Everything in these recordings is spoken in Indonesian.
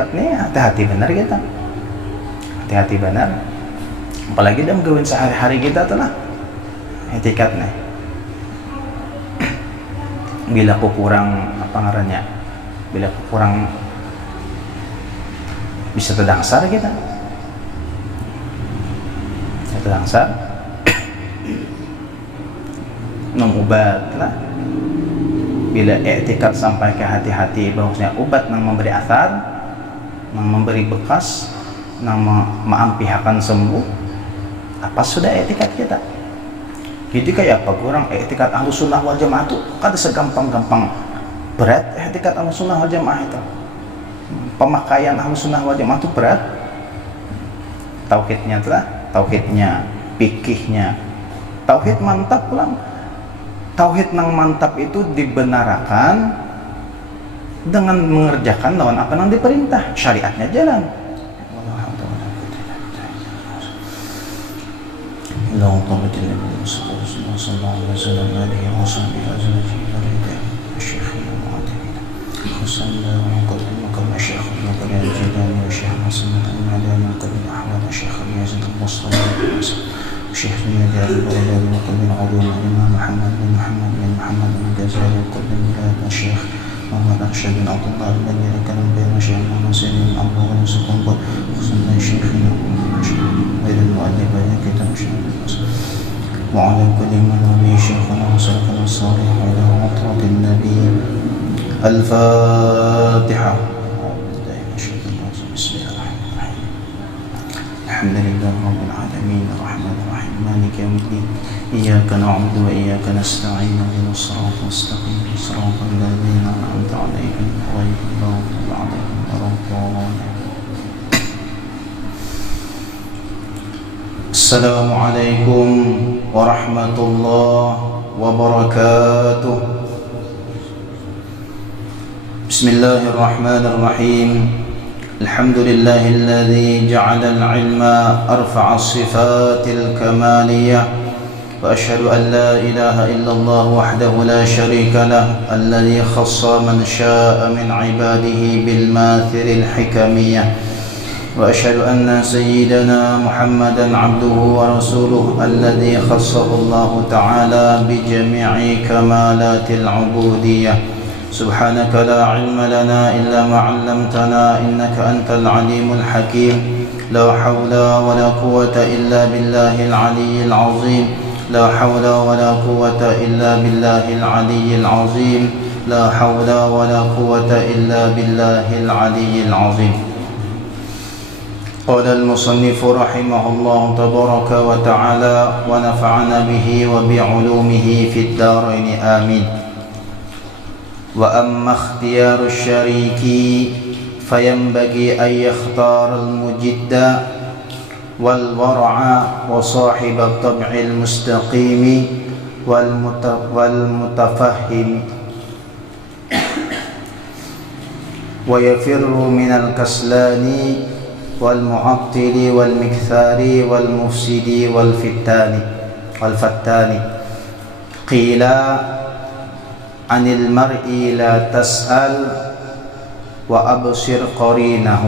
etikat nih hati-hati benar kita, hati-hati benar, apalagi dalam gawin sehari-hari kita tuh lah etikat nih. Bila aku kurang apa ngarannya, bila aku kurang bisa terdangsar kita, terdangsar nom ubat lah. Bila etikat sampai ke hati-hati bahwasanya obat yang memberi asar, yang memberi bekas, yang maampi akan sembuh, apa sudah etikat kita? Jadi kayak apa kurang etikat Ahlus Sunnah wal Jamaah itu kada segampang-gampang berat etikat Ahlus Sunnah wal Jamaah itu. Pemakaian Ahlus Sunnah wal Jamaah itu berat. Tauhidnya telah, tauhidnya, fikihnya, tauhid mantap pulang. Tauhid yang mantap itu dibenarkan dengan mengerjakan lawan apa yang diperintah, syariatnya jalan. الشيخ زياد البغدادي وكل العلوم الإمام محمد بن محمد بن محمد بن الجزائري وكل الولايات الشيخ محمد أرشد بن عبد الله الذي ذكرهم بين الشيخ محمد سيد بن عبد الله وسكن قل خصوصا شيخنا غير المؤلف بين كتاب الشيخ وعلى كل من به شيخنا وسلفنا الصالح إلى عطرة النبي. الفاتحة. بسم الله الرحمن الرحيم. الحمد لله رب العالمين الرحمن الرحيم مالك يوم الدين إياك نعبد وإياك نستعين اهدنا الصراط المستقيم صراط الذين أنعمت عليهم غير المغضوب عليهم ولا الضالين. السلام عليكم ورحمة الله وبركاته. بسم الله الرحمن الرحيم. الحمد لله الذي جعل العلم أرفع الصفات الكمالية وأشهد أن لا إله إلا الله وحده لا شريك له الذي خص من شاء من عباده بالماثل الحكمية وأشهد أن سيدنا محمدا عبده ورسوله الذي خصه الله تعالى بجميع كمالات العبودية. سبحانك لا علم لنا إلا ما علمتنا إنك أنت العليم الحكيم. لا حول ولا قوة إلا بالله العلي العظيم. لا حول ولا قوة إلا بالله العلي العظيم. لا حول ولا قوة إلا بالله العلي العظيم. قال المصنف رحمه الله تبارك وتعالى ونفعنا به وبعلومه في الدارين آمين. وأما اختيار الشريك فينبغي أن يختار المجد والورع وصاحب الطبع المستقيم والمتفهم ويفر من الكسلان والمعطل والمكثار والمفسد والفتان. قيل عن المرء لا تسأل وأبصر قرينه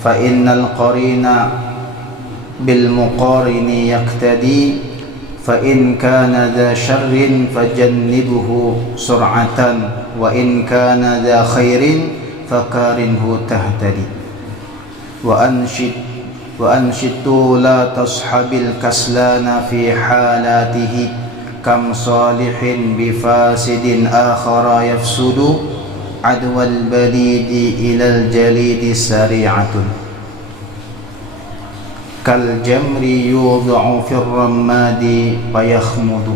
فإن القرين بالمقارن يقتدي فإن كان ذا شر فجنبه سرعة وإن كان ذا خير فقارنه تهتدي. وأنشد لا تصحب الكسلان في حالاته كم صالح بفاسد آخر يفسد عدو البليد إلى الجليد سريعة كالجمر يوضع في الرماد فيخمد.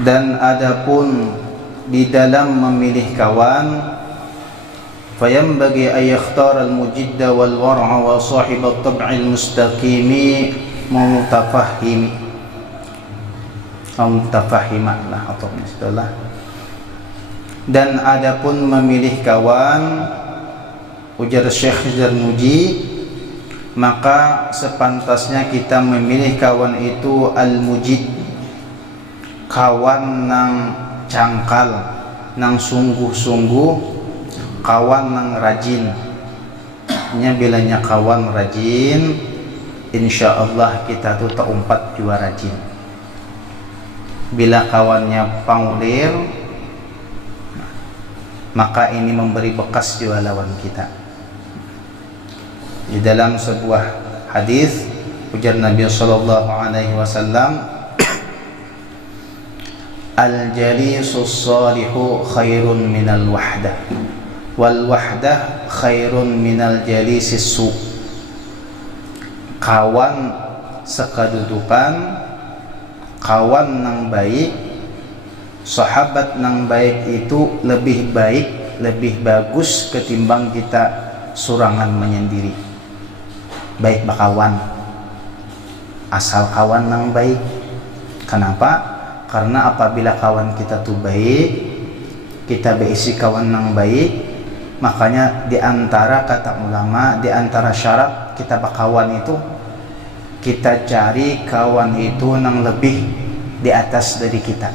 Dan adapun di dalam memilih kawan, fayambagi ayakhtar al-mujidda wal war'a wa sahib at-tab'il mustaqimi mutafahhimi mutafahimah lah atau istilah. Dan adapun memilih kawan, ujar Syekh Zarnuji, maka sepantasnya kita memilih kawan itu al-mujid, kawan nang cangkal, nang sungguh-sungguh, kawan nang rajin. Nya bilanya kawan rajin, insya Allah kita tuh terumpat jua rajin. Bila kawannya paulir, maka ini memberi bekas jua lawan kita. Di dalam sebuah hadis ujar Nabi sallallahu alaihi wasallam, al-jalisus salihu khairun minal wahdah wal wahdah khairun minal jalisis su. Kawan sekadudukan, kawan nang baik, sahabat nang baik itu lebih baik, lebih bagus ketimbang kita surangan menyendiri. Baik bakawan, asal kawan nang baik. Kenapa? Karena apabila kawan kita tuh baik, kita berisi kawan nang baik, makanya diantara kata ulama, diantara syarat kita bakawan itu, kita cari kawan itu nang lebih di atas dari kita,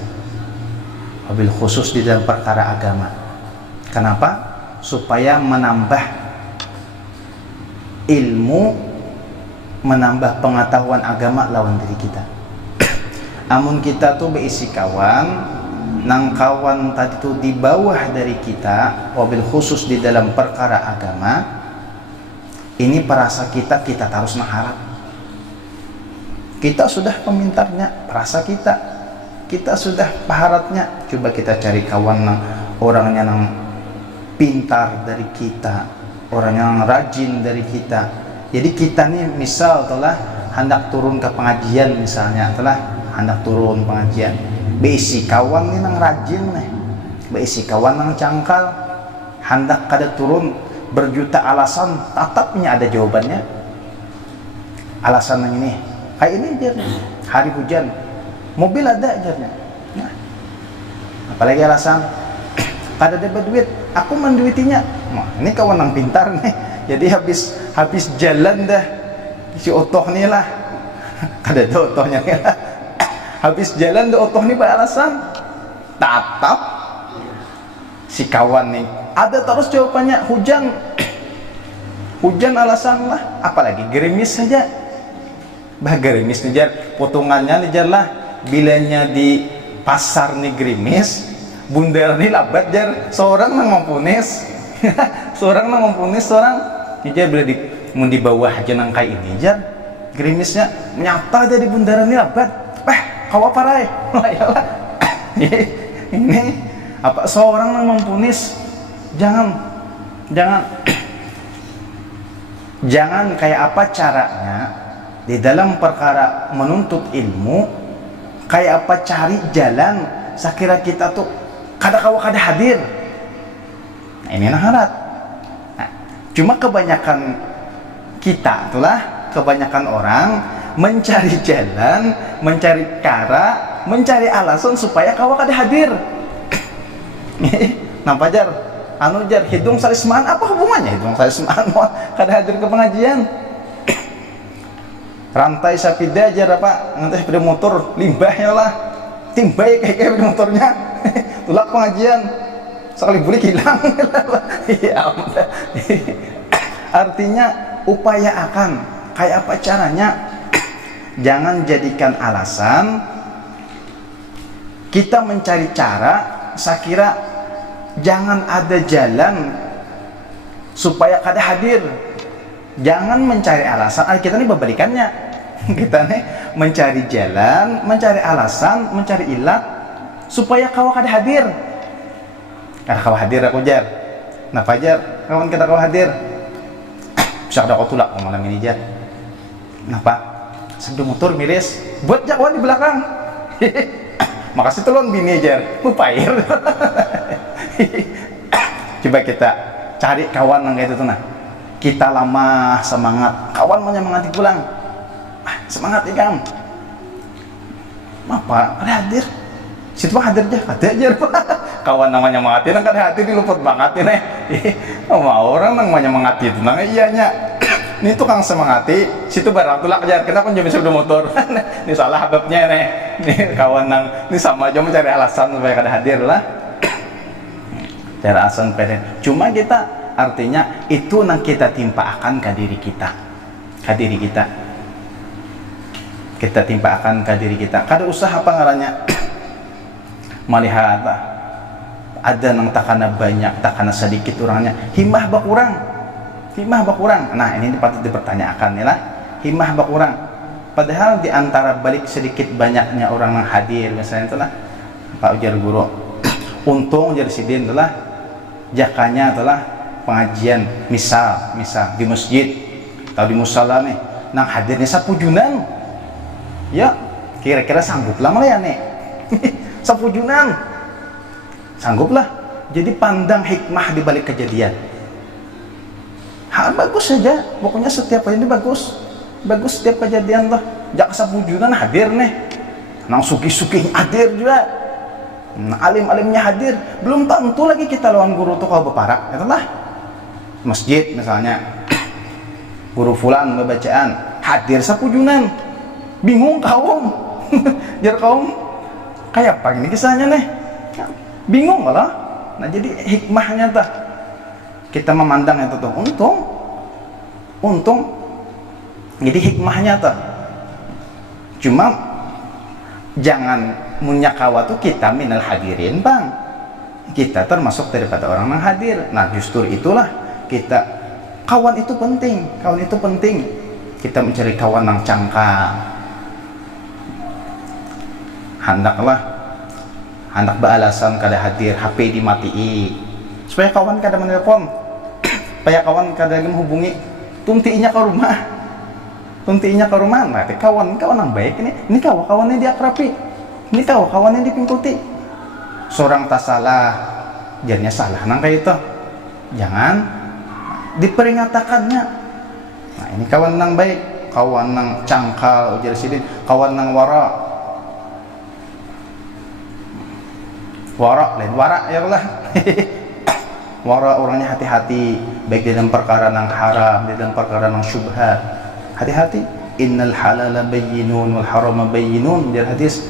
wabil khusus di dalam perkara agama. Kenapa? Supaya menambah ilmu, menambah pengetahuan agama lawan diri kita. Amun kita tuh berisi kawan nang kawan tadi tuh di bawah dari kita, wabil khusus di dalam perkara agama, ini perasa kita harus mengharap. Kita sudah pemintarnya, perasa kita sudah paharatnya. Coba kita cari kawan nang orangnya nang pintar dari kita, orangnya nang rajin dari kita. Jadi kita nih misal telah hendak turun ke pengajian, misalnya telah hendak turun pengajian, beisi kawan nih nang rajin nih, beisi kawan nang cangkal, hendak kada turun berjuta alasan, tetapnya ada jawabannya. Alasan yang ini, kayak ini aja, hari hujan, mobil ada aja. Nah, apalagi alasan kada dapat duit, aku menduitinya. Nah, ini kawan nang pintar nih. Jadi habis jalan dah si otoh nih lah, kada ada otohnya nih lah. Habis jalan dah otoh nih beralasan, tatap si kawan nih ada terus jawabannya. Hujan alasan lah, apalagi gerimis saja. Bah gerimis nih jar, potongannya nih jar lah. Bilanya di pasar nih gerimis, bundar nih labat jar, seorang nang mampunis. Seorang nang mampunis, seorang jar bila di bawah aja nang kayak ini jar, gerimisnya nyata aja di bundaran ini labat. Kau apa rai? Ini apa seorang nang mampunis, jangan kayak apa caranya di dalam perkara menuntut ilmu, kayak apa cari jalan sekira kita tuh kada hadir. Nah, ini naharat. Nah, cuma kebanyakan kita itulah, kebanyakan orang mencari jalan, mencari cara, mencari alasan supaya kau kada hadir. Nampak jar? Anu jar, hidung salisman, apa hubungannya hidung salisman kada hadir ke pengajian? Rantai sapida jar apa? Rantai sepeda motor, limbahnya lah, timbai kayak motornya, tulak pengajian. Sekali boleh hilang. Ya, artinya upayakan kayak apa caranya. Jangan jadikan alasan kita mencari cara, saya kira jangan ada jalan supaya kada hadir. Jangan mencari alasan, kita ini berbalikannya. Kita nih mencari jalan, mencari alasan, mencari ilat supaya kau kada hadir. Kada kau hadir aku jar. Nah fajar, kawan kita kau hadir. Bisa ada kau tulak malam ini jar. Kenapa? Sambil motor miris, buat jakwan di belakang. Makasih telon bini jar, mupair. Coba kita cari kawan yang kayak itu nah. Kita lama semangat, kawan menyemangati pulang. Semangat ikam. Apa? Kada hadir. Situ hadir aja, ada aja. Kawan namanya mengati, nang kada hadir diluput banget ini. Sama orang nang namanya mengati itu nang iyanya. Ini tukang semangati, situ barang tulak ajar. Kenapa jam sepeda motor? Ini salah hababnya nih. Nih kawan nang, ini sama aja mencari alasan supaya kada hadir lah. Cari alasan pede. Cuma kita artinya itu nang kita timpakan ke diri kita, kita timpakan ke diri kita. Kada usah apa ngarannya melihat ada nang takana banyak, takana sedikit orangnya, himmah bakurang. Nah ini patut dipertanyakan ya lah, himmah bakurang. Padahal di antara balik sedikit banyaknya orang yang hadir, misalnya itulah Pak ujar guru, untung jadi sidin itulah jakanya itulah pengajian misal di masjid atau di musala nih, nang hadirnya sapujunan, ya kira-kira sanggup lah malah ya nih, sapujunan sanggup lah. Jadi pandang hikmah di balik kejadian. Bagus saja, pokoknya setiap ini bagus setiap kejadian lah. Jak sapujunan hadir nih, nang suki-suki hadir juga, nang alim-alimnya hadir. Belum tentu lagi kita lawan guru tuh kalau beparak, itulah masjid misalnya, guru fulan bacaan hadir sapujunan, bingung kaum, jar kaum kayak apa ini kisahnya nih, bingung malah. Nah jadi hikmahnya tuh kita memandang itu tuh untung jadi hikmahnya tuh. Cuma jangan munyakawa tuh kita minal hadirin bang, kita termasuk daripada orang yang hadir. Nah justru itulah kita, kawan itu penting, kita mencari kawan yang cangkang. Hendak beralasan kada hadir, HP dimatiin supaya kawan kada menelpon, supaya kawan kada lagi menghubungi. Tuntiinya ke rumah, nah kawan yang baik ini kawannya diakrapi, ini kawannya dipingkuti. Seorang tak salah, jadinya salah nang kayak itu, jangan diperingatkannya. Nah ini kawan yang baik, kawan yang cangkal, ujar sidin, kawan yang lain wara ya Allah. Wara orangnya hati-hati, baik dalam perkara yang haram, dalam perkara yang syubhat. Hati-hati. Innal halala bayyinun wal harama bayyinun, dari hadis,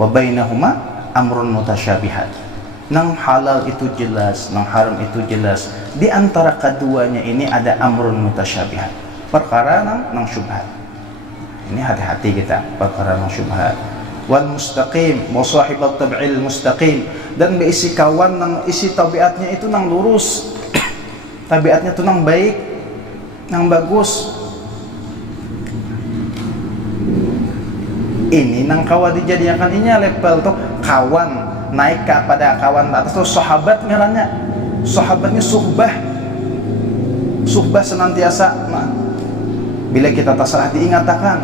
wa bainahuma amrun mutasyabihat. Nang halal itu jelas, nang haram itu jelas. Di antara keduanya ini ada amrun mutasyabihat, perkara nang syubhat. Ini hati-hati kita, perkara nang syubhat. Wal mustaqim wa sahibat tab'il mustaqim, dan berisi kawan nang isi tabiatnya itu nang lurus, tabiatnya itu nang baik, nang bagus. Ini nang kawan dijadikan ini level tuh kawan naik kepada kawan atas tuh sahabat ngarannya, sahabatnya suhbah senantiasa. Nah, bila kita terserah diingatkan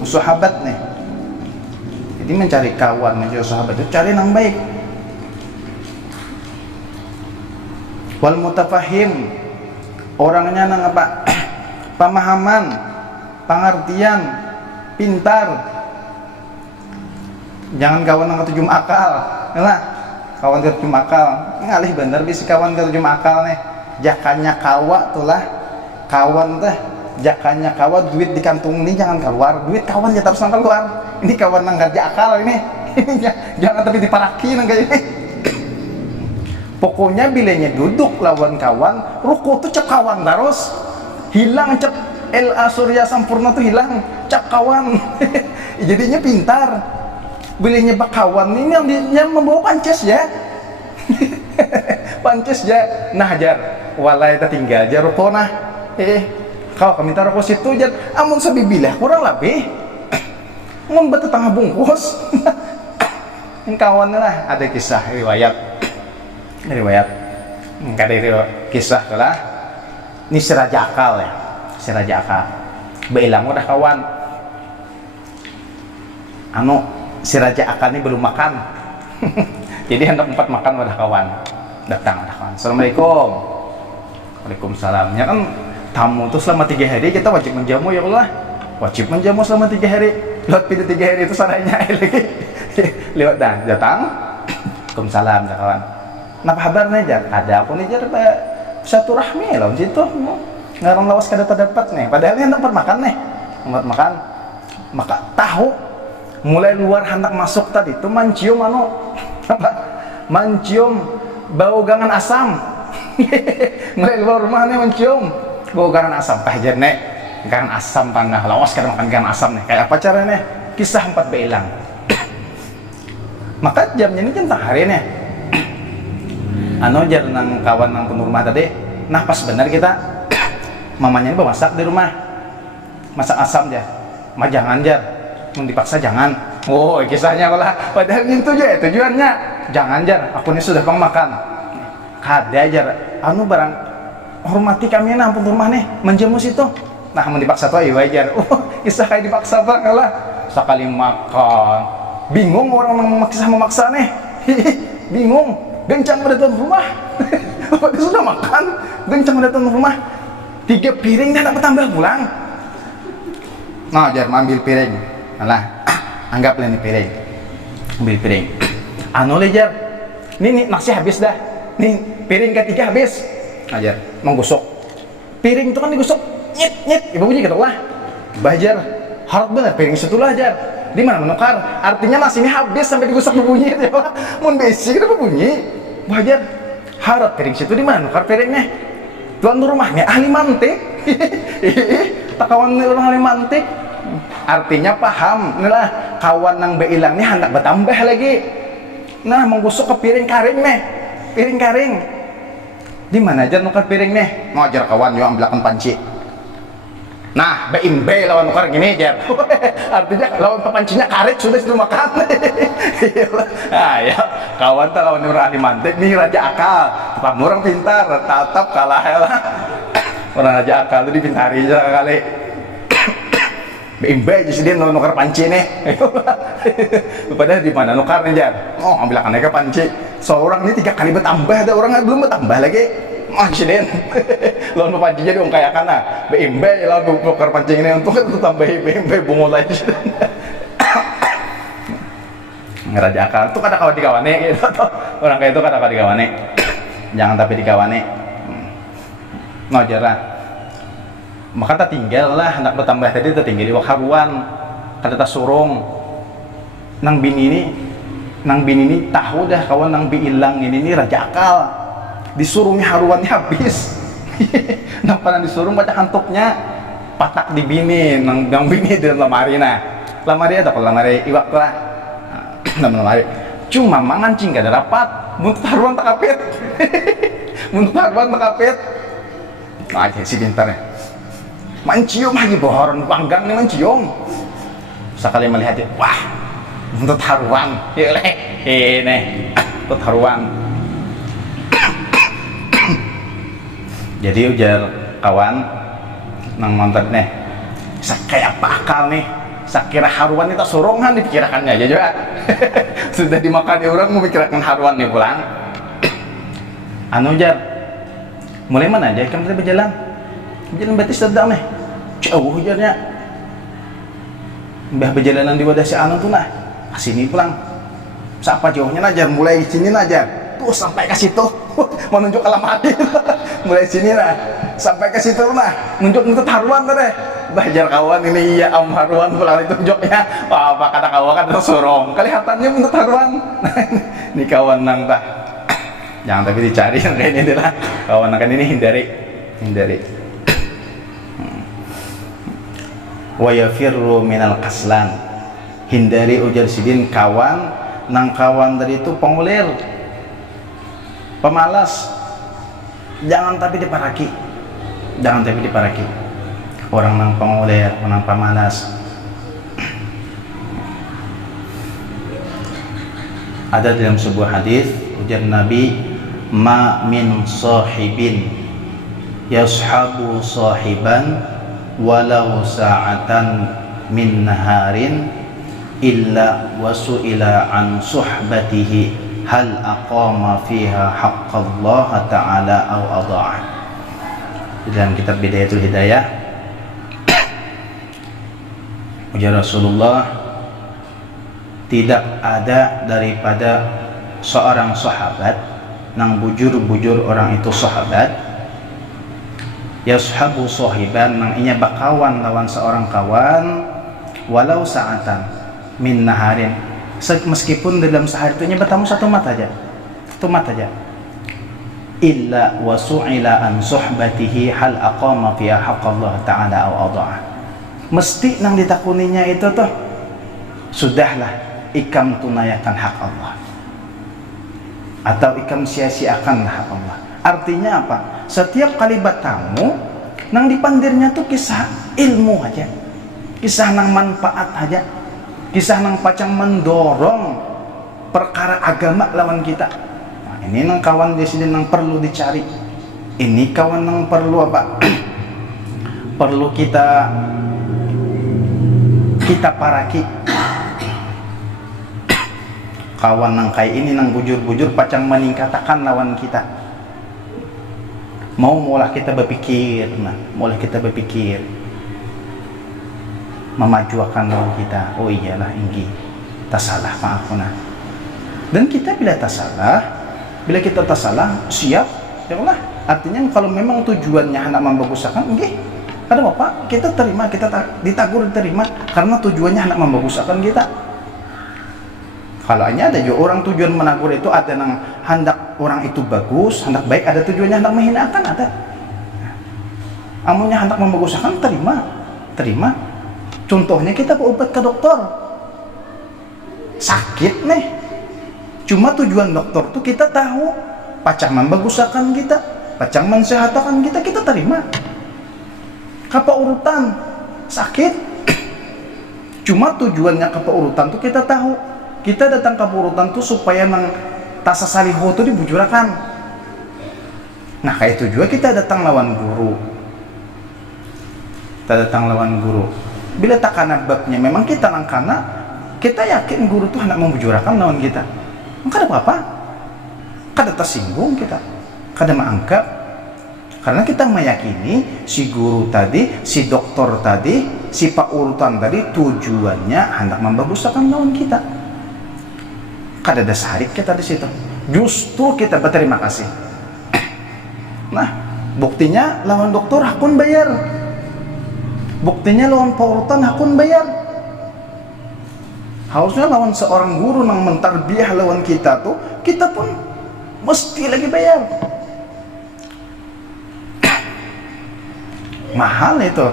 sahabat nih. Jadi mencari kawan, mencari sahabat itu cari yang baik. Wal mutafahim, orangnya nang apa? Pemahaman, pengertian, pintar. Jangan kawan yang ketujum akal, lah. Kawan ketujum akal, ngalih bener bisa kawan ketujum akal nih. Jakanya kawa tulah, kawan teh. Jakanya kawan duit di kantung ini jangan keluar, duit kawan ya terus keluar. Ini kawan nang kerja akal ini. Jangan tapi diparaki nang kayak ini. Pokoknya bilanya duduk lawan kawan, ruku tuh cep kawan terus. Hilang cep Surya Sampurna tuh hilang, cep kawan. Jadinya pintar. Bilanya bak kawan ini yang membawa pances ya. Pances ya. Nah jar, walai ta tinggal jar ruko nah. Kau minta rokok situ jar, amun sabibilah kurang lebih. Mun batu tengah bungkus. Yang kawannya lah ada kisah riwayat. Kisah lah. Ini si Raja Akal ya, si Raja Akal. Beilang udah kawan. Si Raja Akal ini belum makan. Jadi hendak 4 makan udah kawan. Datang udah kawan. Assalamualaikum. Waalaikumsalam. Ya kan tamu tuh selama 3 hari kita wajib menjamu ya Allah. Wajib menjamu selama 3 hari. Lewat pintu 3 hari itu sananya lagi. Lewat datang. Waalaikumsalam kawan. Napa kabar nih jar? Ada apa nih jar? Satu rahmi lah situ. ngarang lawas kada terdapat nih, padahal ini hendak makan nih, tempat makan. Maka tahu mulai luar hendak masuk tadi itu mencium apa? Mencium bau gangan asam. Mulai luar rumah nih mencium bau gangan asam. Pahajar nih, gangan asam tanah lawas kada makan gangan asam nih. Kayak apa caranya? Kisah 4 belang. Maka jamnya ini jam hari nih. Jar nang kawan nang penuh rumah tadi. Nah pas benar kita mamanya ini masak di rumah, masak asam aja. Mah jangan jar, mau dipaksa jangan. Oh kisahnya lah. Padahal itu aja tujuannya. Jangan jar, aku ini sudah pang makan. Kada jar, barang hormati kami nah ampun rumah nih, menjemus itu. Nah mau dipaksa tuh iya jar. Kisah kayak dipaksa bang lah. Sekali makan, bingung orang kisah memaksa nih. Bingung, gencang pada tuan rumah. Dia sudah makan, gencang pada tuan rumah. 3 piring dah dapat tambah pulang. Nah, jar ambil piring. Alah, anggaplah ini piring. Ambil piring. Le jar. Nih nasi habis dah. Nih piring ketiga habis. Ajar, menggosok. Piring itu kan digosok. Nyet. Ibu bunyi gitu lah. Bajar, harap benar piring situlah jar. Di mana menukar? Artinya nasi ini habis sampai digosok berbunyi ya. Mun besi kenapa bunyi? Bajar, harap piring situ di mana nukar piringnya? Tuan rumahnya ahli mantik. Tak kawan orang ahli mantik. Artinya paham. Inilah kawan nang beilang nih hendak bertambah lagi. Nah menggosok ke piring karing nih. Piring karing. Di mana aja nukar piring nih? Ngajar kawan yo ambilakan panci. Nah, beimbe lawan nukar gini aja. Artinya lawan pancinya karet sudah makan. Nah, ya kawan tak lawan orang ahli mantik nih raja akal. Pak orang pintar, tatap kalah lah. Orang raja akal itu dipintari aja kali. Beimbe aja sih dia nukar panci nih. Padahal di mana nukarnya aja? Oh, ambilakan aja panci. Seorang ini 3 kali bertambah, ada orang belum bertambah lagi. Maksudnya, lawan pancinya dong kayak kana, BMB lawan nukar pancing ini untuk itu tambah BMB bungul lagi. Ngeraja akal, itu kata kawan dikawane gitu. Orang kayak itu kata kawan dikawane. Jangan tapi dikawane. Ngajar lah. Maka tak tinggal lah, hendak bertambah tadi tak tinggal di wakaruan, kata tak surung. Nang bini ini tahu dah kawan nang biilang ini raja akal. Disuruhnya haruannya habis. Nang pernah disuruh baca kantuknya patak di bini nang bini di lemari nah. Lemari ada kalau lemari iwak lah. Lemari. Cuma mangancing gak ada rapat. Muntut haruan tak kapit. Muntut haruan tak kapit. Nah, si pintarnya. Mencium lagi bohoran panggang nih mencium. Sekali melihatnya, wah, muntut haruan. Ini, muntut haruan. Jadi ujar kawan nang nonton nih, kayak apa akal nih? Sakira haruan itu sorongan dipikirkannya aja juga. Sudah dimakan orang memikirkan haruan nih pulang. Jar, mulai mana aja kan kita berjalan berarti sedang nih. Jauh ujarnya. Mbah berjalanan di wadah si Anu tuh nah, sini pulang. Siapa jauhnya aja, mulai sini aja. Tuh sampai ke situ. Menunjuk alamat. Mulai sini lah sampai ke situ nah nunjuk haruan tadi bajar kawan ini iya haruan pulang ditunjuknya apa kata kawan kan tersorong kelihatannya untuk haruan. Ini kawan nang tah jangan tapi dicari yang kayak ini lah kawan nang kan ini hindari wa yafirru minal kaslan hindari ujar sidin kawan nang kawan tadi itu pengulir pemalas. Jangan tapi diparaki orang nang pengulir, orang pemalas. Ada dalam sebuah hadis ujar Nabi, ma min sahibin yashabu sahiban walau sa'atan min naharin illa wasu'ila an suhbatihi hal aqama fiha haqqallah ta'ala au adha'ah. Dalam kitab Bidayatul Hidayah ujar Rasulullah, tidak ada daripada seorang sahabat nang bujur orang itu sahabat yashabu sahiban nang inya bakawan lawan seorang kawan walau sa'atan min naharin, meskipun dalam sehari itu nya bertemu satu mat aja illa wa su'ila an suhbatihi hal aqama fiha haqqallah ta'ala aw adha'ah, mesti nang ditakuninya itu tuh sudahlah ikam tunaikan hak Allah atau ikam sia-siakan hak Allah. Artinya apa? Setiap kali bertamu nang dipandirnya tuh kisah ilmu aja, kisah nang manfaat aja, kisah nang pacang mendorong perkara agama lawan kita. Nah, ini nang kawan di sini nang perlu dicari. Ini kawan nang perlu apa? Perlu kita paraki. Kawan nang kayak ini nang bujur-bujur pacang meningkatkan lawan kita. Mulai kita berpikir memajukan lawan kita. Oh iyalah inggi tak salah maaf nah. Dan kita bila kita tak salah siap ya Allah. Artinya kalau memang tujuannya hendak membagusakan nggih kada apa kita terima, kita ditagur terima karena tujuannya hendak membagusakan kita. Kalau hanya ada juga orang tujuan menagur itu ada yang hendak orang itu bagus, hendak baik, ada tujuannya hendak menghinakan ada. Amunnya hendak membaguskan terima. Contohnya kita berobat ke dokter, sakit nih. Cuma tujuan dokter tuh kita tahu, pacang membaguskan kita, pacang mensehatkan kita terima. Kapa urutan sakit, cuma tujuannya kapa urutan tuh kita tahu. Kita datang ke urutan tuh supaya nang tasa saliho tuh dibujurakan. Nah kayak itu juga kita datang lawan guru. Bila tak kana babnya memang kita nang kana, kita yakin guru tuh hendak membujurakan lawan kita. Maka ada apa-apa? Kada tersinggung kita, kada menganggap. Karena kita meyakini si guru tadi, si dokter tadi, si pak urutan tadi tujuannya hendak membaguskan lawan kita. Kada ada sarik kita di situ. Justru kita berterima kasih. Nah, buktinya lawan dokter hakun bayar. Buktinya lawan paurutan hakun bayar. Harusnya lawan seorang guru nang mentarbiah lawan kita tuh, kita pun mesti lagi bayar. Mahal itu.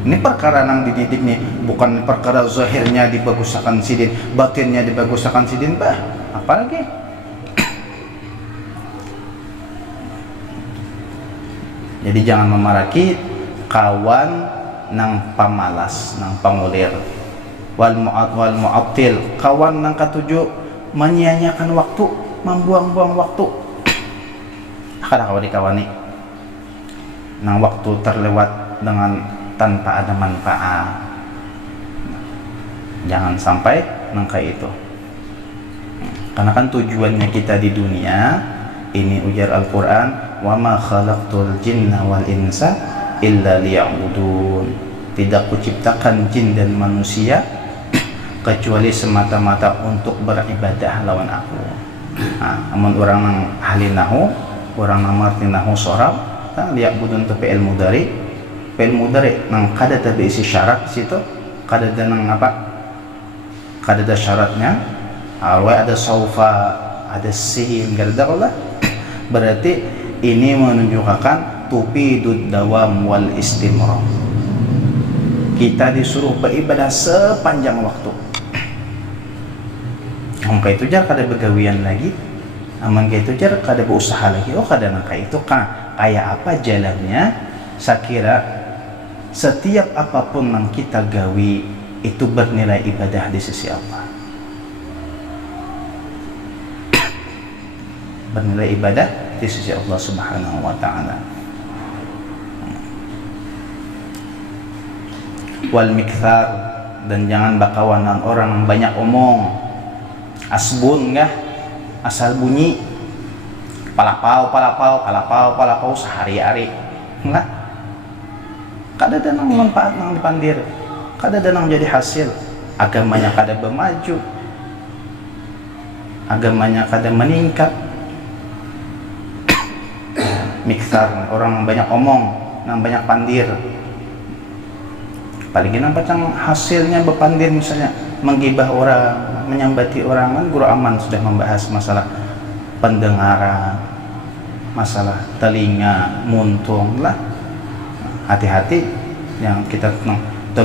Ini perkara nang dididik nih, bukan perkara zahirnya dibaguskan sidin, batinnya dibaguskan sidin, bah. Apalagi? Jadi jangan memaraki kawan nang pamalas, nang pangulir. Wal mu'attil, kawan nang katujuh menyia-nyiakan waktu, membuang-buang waktu. Kada kawan dikawani. Nang waktu terlewat dengan tanpa ada manfaat. Jangan sampai nangka itu. Karena kan tujuannya kita di dunia ini ujar Al-Quran, wa ma khalaqtul jinna wal insa illa liya'budun. Tidak kuciptakan jin dan manusia kecuali semata-mata untuk beribadah lawan aku. Amun orang nang ahli nahu, orang nang marti nahu sorab, liya'budun tu fi'il mudhari. Fi'il mudhari nang kada ada isi syarat situ, kada ada nang apa? Kada ada syaratnya. Awal ada saufa, ada sin, kada ada Allah. Berarti ini menunjukkan tupidud dawam wal istimrar. Kita disuruh beribadah sepanjang waktu. Angka itu jar kada begawian lagi. Aman itu jar kada berusaha lagi. Oh kada nangka itu kayak apa jalannya? Saya kira setiap apapun yang kita gawi itu bernilai ibadah di sisi Allah. Bernilai ibadah di sisi Allah Subhanahu wa taala. Wal mikthar, dan jangan bakawanan orang banyak omong. Asbun enggak? Asal bunyi. Palapau sehari-hari. Enggak. Kada ada nang manfaat nang dipandir, kada ada nang jadi hasil. Agamanya kada bermaju, agamanya kada meningkat. miksar, orang banyak omong, nang banyak pandir. Paling nampak yang hasilnya berpandir, misalnya menggibah orang, menyambati orang, kan guru aman sudah membahas masalah pendengaran, masalah telinga, muntung lah. Hati-hati yang kita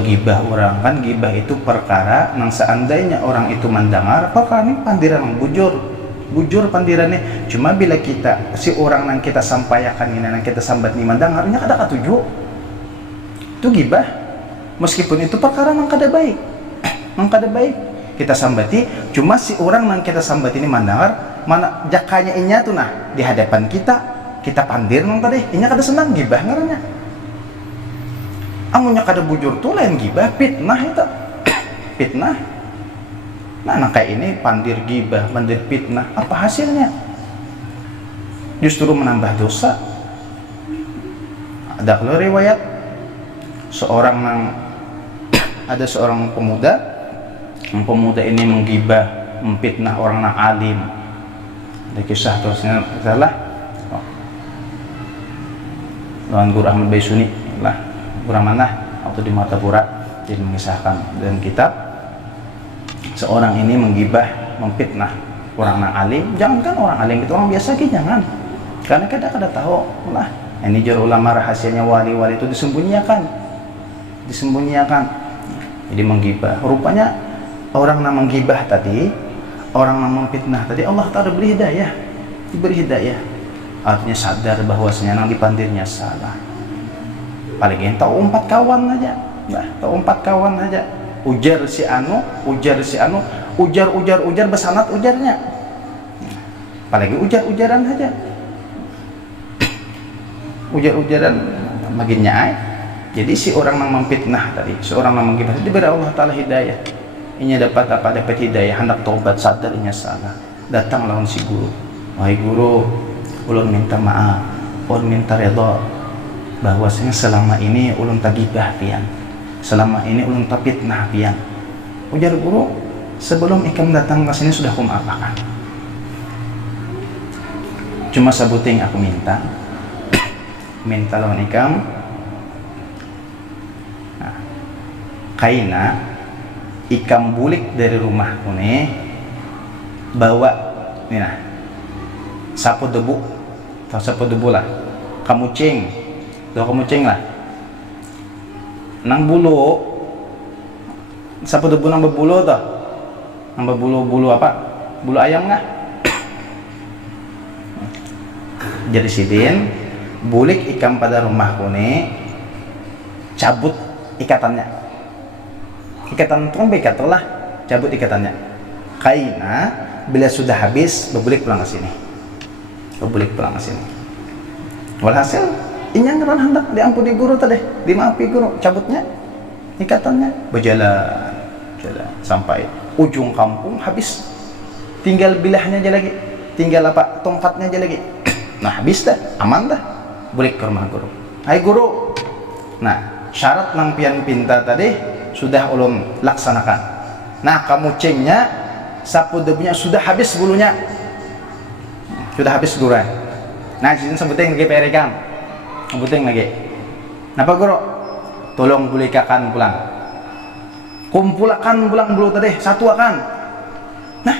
gibah orang, kan gibah itu perkara nang seandainya orang itu mendengar perkara ini pandiran bujur pandirannya. Cuma bila kita si orang yang kita sampaikan ini, yang kita sambat ini mendengarnya kada katuju, itu gibah. Meskipun itu perkara nang kada baik, kita sambati. Cuma si orang yang kita sambat ini mendengar, mana jakanya inya tuh nah di hadapan kita pandir nang tadi inya kada senang, gibah ngarannya. Amunnya kada bujur tuh lain gibah, fitnah itu. Fitnah. Nah, kayak ini pandir gibah, pandir fitnah, apa hasilnya? Justru menambah dosa. Ada kalau riwayat ada seorang pemuda ini menggibah, memfitnah orang yang alim. Ada kisah terusnya salah. Lawan Guru Ahmad Baisuni lah, Guru mana waktu di Martapura jadi mengisahkan dalam kitab, seorang ini menggibah, memfitnah orang yang alim. Jangankan orang alim, itu orang biasa gitu, jangan. Karena kada tahu lah. Ini juru ulama rahasianya wali-wali itu disembunyikan. Jadi menggibah. Rupanya orang yang menggibah tadi, orang yang memfitnah tadi, Allah Ta'ala diberi hidayah. Artinya sadar bahwasanya yang dipandirnya salah. Paling tahu 4 kawan aja. Tahu 4 kawan aja. Ujar si anu, ujar besanat ujarnya. Apalagi ujar-ujaran aja. Ujar-ujaran baginya ay. Jadi si orang yang memfitnah tadi, seorang yang menggibah, diberi Allah Ta'ala hidayah. Inya dapat apa? Dapat hidayah, hendak taubat, sadar inya salah. Datang lawan si guru. Wahai guru, ulun minta maaf, ulun minta redha bahwasanya selama ini ulun tagibah pian. Selama ini ulun fitnah pian. Ujar guru, sebelum ikam datang ke sini sudah kumaafkan. Cuma sabuting aku minta lawan ikam, kaina ikam bulik dari rumahku nih, bawa nih nah sapu debu lah, kamucing lah, nang bulu sapu debu nang berbulu toh, nang berbulu apa, bulu ayam nggak? Jadi sidin bulik ikam pada rumahku nih, cabut ikatannya. Ikatan itu kan beikat lah, cabut ikatannya. Kaina bila sudah habis berbulik pulang ke sini. Walhasil inya ngeran hendak diampuni guru tadi, dimaafi guru, cabutnya ikatannya. Berjalan sampai ujung kampung habis. Tinggal bilahnya aja lagi, tinggal apa? Tongkatnya aja lagi. Nah, habis dah, aman dah. Bulik ke rumah guru. Hai guru. Nah, syarat nang pian pinta tadi sudah ulun laksanakan. Nah, kamu cengnya, sapu debunya sudah habis bulunya. Sudah habis gurai. Nah, sini sebutin lagi perekam. Sebutin lagi. Napa guru? Tolong bulikakan pulang. Kumpulakan pulang bulu tadi, satu akan. Nah,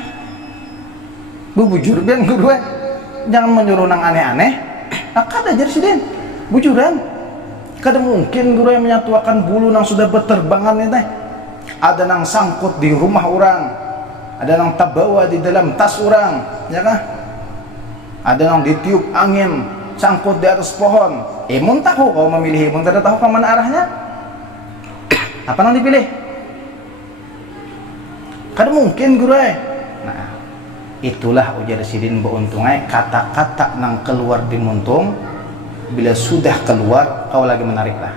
bujur biang guru. Jangan menyuruh nang aneh-aneh. Kada ajar sidin, bujuran. Kada mungkin guru yang menyatuakan bulu nang sudah berterbangan ini. Ada nang sangkut di rumah orang, ada nang tabawa di dalam tas orang, ya kah? Ada nang ditiup angin, sangkut di atas pohon. Mun tahu kau memilih, mun tidak tahu kemana arahnya. Apa nang dipilih? Kada mungkin guru. Nah, itulah ujar sidin beuntungai kata-kata nang keluar di muntung, bila sudah keluar kau lagi menariklah.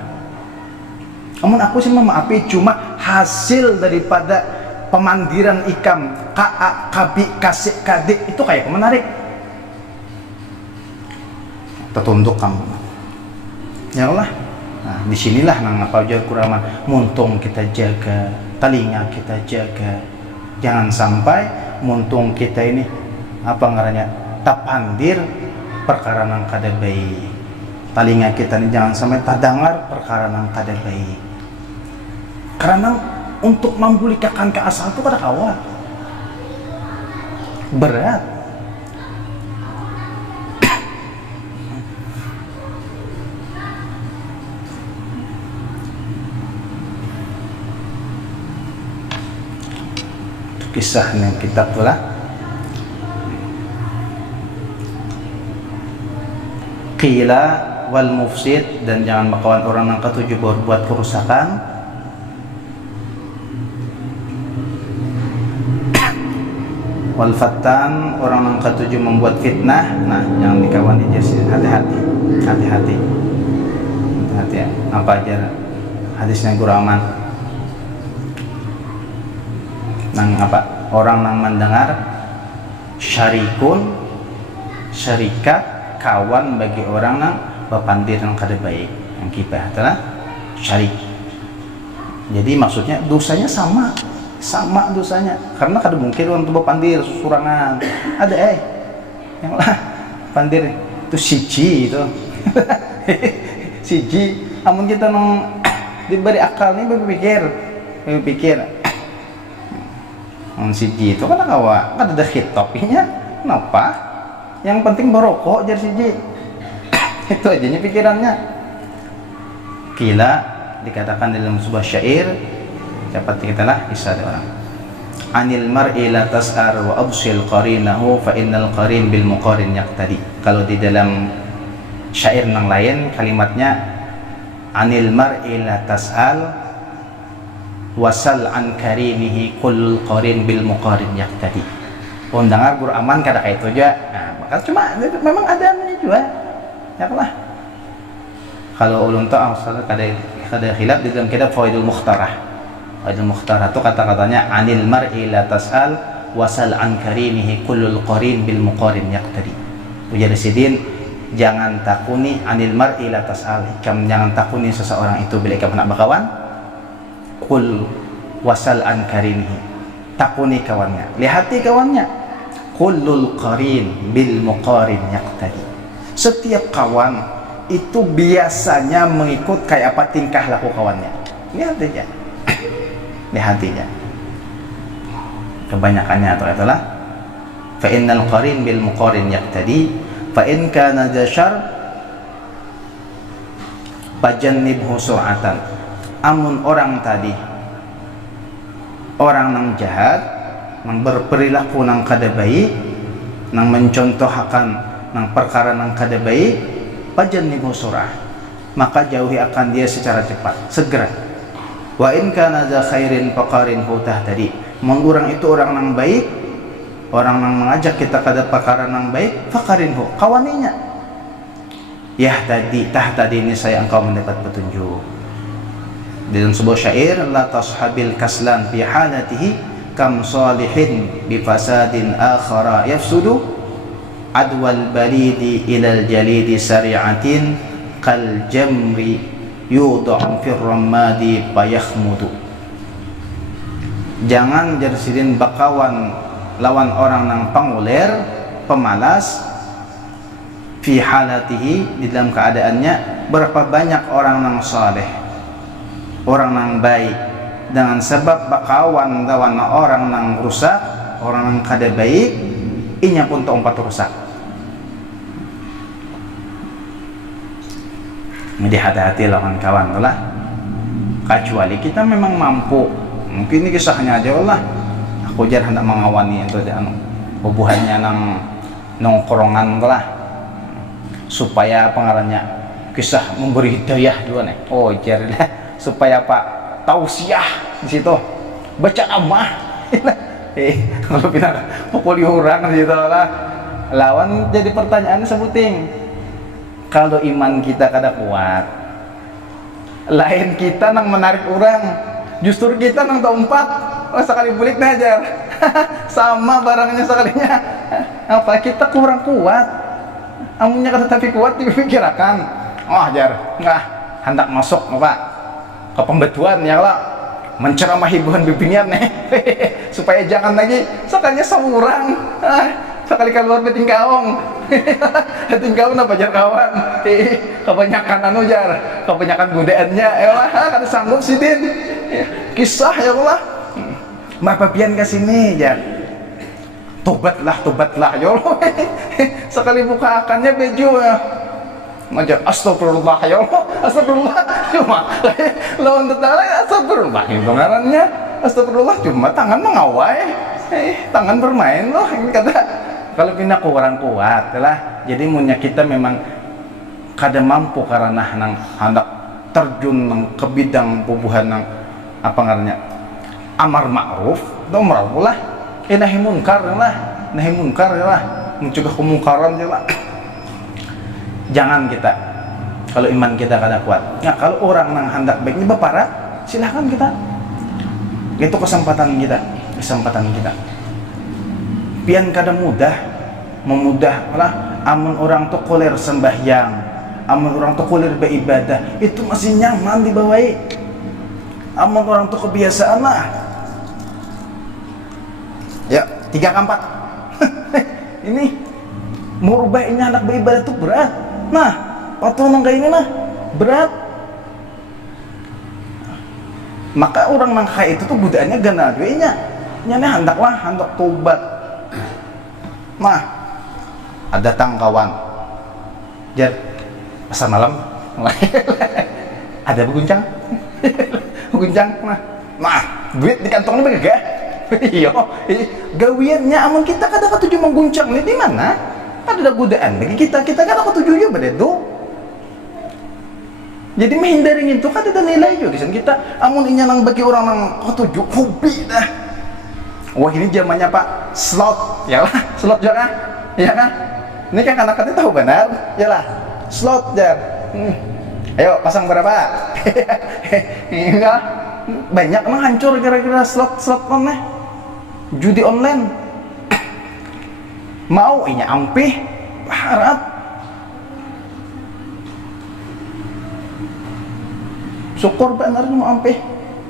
Namun aku sih memaafi, cuma hasil daripada pemandiran ikam ka kabi kasih kadik itu kayak menarik. Tertunduk kamu. Ya Allah. Nah, disinilah nang apa ujar kuraman, muntung kita jaga, telinga kita jaga. Jangan sampai muntung kita ini apa ngarannya tapandir perkara nang kada baik. Talinga kita nih jangan sampai tadengar perkara nang kada baik. Karena untuk membulikakan ke asal itu kada kawa. Berat. Itu kisahnya kitab pula. Qila wal mufsid, dan jangan bakawan orang yang ketujuh berbuat kerusakan. Wal fattan, orang yang ketujuh membuat fitnah. Nah, jangan dikawan aja sih, hati-hati ya. Apa aja hadisnya Guraman nang apa, orang yang mendengar syarikun, syarikat, kawan bagi orang yang bapandir yang kada baik, yang kibah adalah syarik. Jadi maksudnya dosanya sama dosanya, karena kada mungkin orang itu bapandir surangan. Ada yang lah pandir itu siji itu siji. Amun kita nang diberi akal nih berpikir siji itu kan kawa kada ada khitopinya, kenapa? Yang penting merokok jadi siji. Itu aja nya pikirannya. Kila dikatakan dalam sebuah syair, dapat kita lah kisah orang. Anil mar'i la tas'ar wa absil qarinahu fa innal qarin bil muqarin yaqtadi. Kalau di dalam syair yang lain kalimatnya anil mar'i la tas'al wasal an karinihi kullul qarin bil muqarin yaqtadi. Undangan guru aman kada kayak itu aja. Nah, cuma memang ada namanya juga. Ya lah. Kalau ulun tahu kada khilaf di dalam kitab Fawaidul Mukhtarah. Fawaidul Mukhtarah itu kata-katanya anil mar'i la tas'al wasal an karinihi kullul qarin bil muqarin yaqtadi. Ujar sidin, jangan takuni anil mar'i la tas'al. Jangan takuni seseorang itu bila kamu nak berkawan. Kul wasal an karinihi. Takuni kawannya, lihati kawannya. Kullul qarin bil muqarin yaqtadi. Setiap kawan itu biasanya mengikut kayak apa tingkah laku kawannya. Lihat aja. Lihat aja. Kebanyakannya atau itulah. Fa innal qarin bil muqarin yaqtadi. Fa in kana jashar fajannibhu sur'atan. Amun orang tadi orang yang jahat, yang berperilaku nang kada baik, nang mencontohkan nang perkara nang kada baik, fajannibu surah, maka jauhi akan dia secara cepat, segera. Wa in kana za khairin faqarinhu tahtadi. Mengurang itu orang nang baik, orang nang mengajak kita kada perkara nang baik, faqarinhu, kawaninya. Yahtadi, tahtadi, ini saya engkau mendapat petunjuk. Dalam sebuah syair, la tashabil kaslan fi halatihi kam salihin bi fasadin akhara yafsudu adwal balidi ilal jalidi sari'atin kal jamri yudha'u fir ramadi fayakhmudu. Jangan jersidin bakawan lawan orang nang panguler, pemalas, fi halatihi, di dalam keadaannya berapa banyak orang nang saleh, orang nang baik, dengan sebab bakawan lawan orang nang rusak, orang nang kada baik, inya pun tempat rusak. Jadi hati-hati lawan kawan tu lah. Kecuali kita memang mampu. Mungkin ini kisahnya aja lah. Aku jar hendak mengawani itu anu hubungannya nang nongkrongan tu lah. Supaya pengarangnya kisah memberi hidayah dua nih. Oh jar lah. Supaya Pak tausiah di situ, baca amah. Kalau pindah pukul orang di situ lah. Lawan jadi pertanyaan sebuting. Kalau iman kita kada kuat, lain kita nang menarik orang, justru kita nang tempat. Oh sekali bulik najar, sama barangnya sekalinya. Apa kita kurang kuat? Amunnya kada tapi kuat dipikirkan. Oh jar, nggak hendak masuk apa? Ke pembetuan ya lah, menceramah hiburan bibinian nih supaya jangan lagi sekalinya seorang sekali keluar beting kaong tinggal na pajar kawan. Kebanyakan anu jar, kebanyakan godaannya. Elah, kada sanggup si Din. Kisah ya Allah. Mapapian ke sini jar. Tobatlah ya Allah. Sekali bukakannya bejo ya. Ngajar astagfirullah ya Allah. Astagfirullah. Cuma lawan tetangga astagfirullah itu ngarannya. Astagfirullah cuma tangan mengawai. Tangan bermain loh. Ini kata kalau pindah kurang kuat lah. Jadi munya kita memang kada mampu karena nang hendak terjun nang ke bidang pubuhan nang apa ngarannya amar ma'ruf atau ma'ruf lah. Nahi munkar lah. Mencegah kemungkaran lah. Jangan kita kalau iman kita kada kuat. Nah, kalau orang nang hendak baiknya bapara, silahkan kita. Itu kesempatan kita. Pian kada memudah lah. Amun orang tuh kulir sembahyang, amun orang tuh kulir beribadah, itu masih nyaman dibawai. Amun orang tuh kebiasaan lah. Ya, 3 ke 4. Ini mau rubah ini anak beribadah itu berat. Nah, patunang kayak ini lah berat. Maka orang nang kayak itu tuh budaannya gana duenya. Nyane hendak tobat. Nah, ada kawan. Jar, pasar malam. Ada beguncang. Nah, duit di kantongnya begah. Iya, gawiannya amun kita kada ketuju mengguncang nih di mana? Ada godaan bagi kita kada ketuju ya bededo. Jadi menghindari itu kada ada nilai juga kisan kita. Amun inya nang bagi orang nang ketuju hobi dah. Wah ini zamannya Pak slot, ya lah slot juga, ya kan? Ini kan anak-anak tahu benar, ya lah slot jar. Ayo pasang berapa? Enggak banyak emang hancur kira-kira slot mana? Judi online mau inya ampih harap syukur benar mau ampih